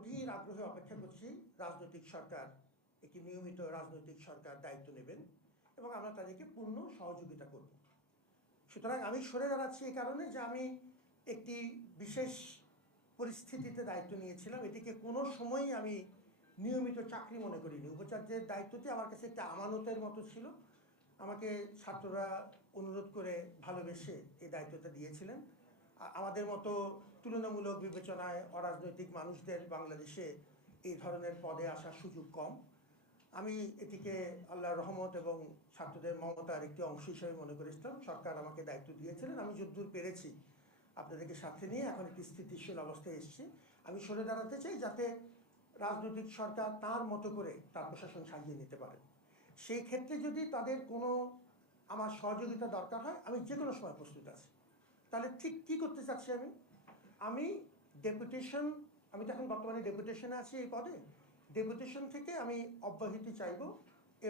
অধীর আগ্রহে অপেক্ষা করছি রাজনৈতিক সরকার, একটি নিয়মিত রাজনৈতিক সরকার দায়িত্ব নেবেন এবং আমরা তাদেরকে পূর্ণ সহযোগিতা করব। সুতরাং আমি সরে দাঁড়াচ্ছি এই কারণে যে আমি একটি বিশেষ পরিস্থিতিতে দায়িত্ব নিয়েছিলাম। এটিকে কোনো সময়ই আমি নিয়মিত চাকরি মনে করিনি। উপাচার্যের দায়িত্বটি আমার কাছে একটা আমানতের মতো ছিল। আমাকে ছাত্ররা অনুরোধ করে ভালোবেসে এই দায়িত্বটা দিয়েছিলেন। আমাদের মতো তুলনামূলক বিবেচনায় অরাজনৈতিক মানুষদের বাংলাদেশে এই ধরনের পদে আসার সুযোগ কম। আমি এটিকে আল্লাহর রহমত এবং ছাত্রদের মমতার একটি অংশ হিসেবে মনে করেছিলাম। সরকার আমাকে দায়িত্ব দিয়েছিলেন, আমি যতদূর পেরেছি আপনাদেরকে সাথে নিয়ে এখন একটি স্থিতিশীল অবস্থায় এসেছি। আমি সরে দাঁড়াতে চাই যাতে রাজনৈতিক সরকার তার মতো করে তার প্রশাসন সাজিয়ে নিতে পারেন। সেই ক্ষেত্রে যদি তাদের কোনো আমার সহযোগিতা দরকার হয়, আমি যে কোনো সময় প্রস্তুত আছি। তাহলে ঠিক কী করতে চাচ্ছি আমি ডেপুটেশন, আমি তো এখন বর্তমানে ডেপুটেশনে আছি এই পদে, ডেপুটেশন থেকে আমি অব্যাহতি চাইব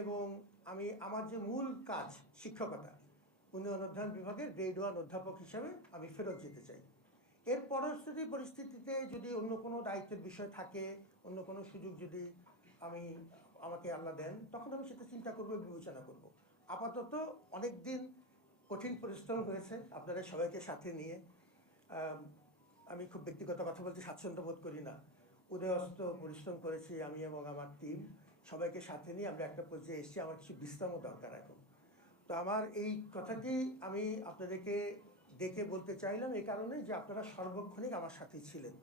এবং আমি আমার যে মূল কাজ শিক্ষকতা, উন্নয়ন অধ্যয়ন বিভাগের গ্রেড 1 অধ্যাপক হিসাবে আমি ফেরত যেতে চাই। এর পরিস্থিতিতে যদি অন্য কোনো দায়িত্বের বিষয় থাকে, অন্য কোনো সুযোগ যদি আমাকে আল্লাহ দেন, তখন আমি সেটা চিন্তা করব, বিবেচনা করব। আপাতত অনেক দিন কঠিন পরিশ্রম হয়েছে আপনাদের সবাইকে সাথে নিয়ে। আমি খুব ব্যক্তিগত কথা বলতে স্বাচ্ছন্দ্য বোধ করি না। উদয়স্ত পরিশ্রম করেছি আমি এবং আমার টিম, সবাইকে সাথে নিয়ে আমরা একটা পর্যায়ে এসেছি। আমার কিছু বিশ্রামও দরকার এখন। তো আমার এই কথাটি আমি আপনাদেরকে ডেকে বলতে চাইলাম এই কারণে যে আপনারা সর্বক্ষণিক আমার সাথে ছিলেন।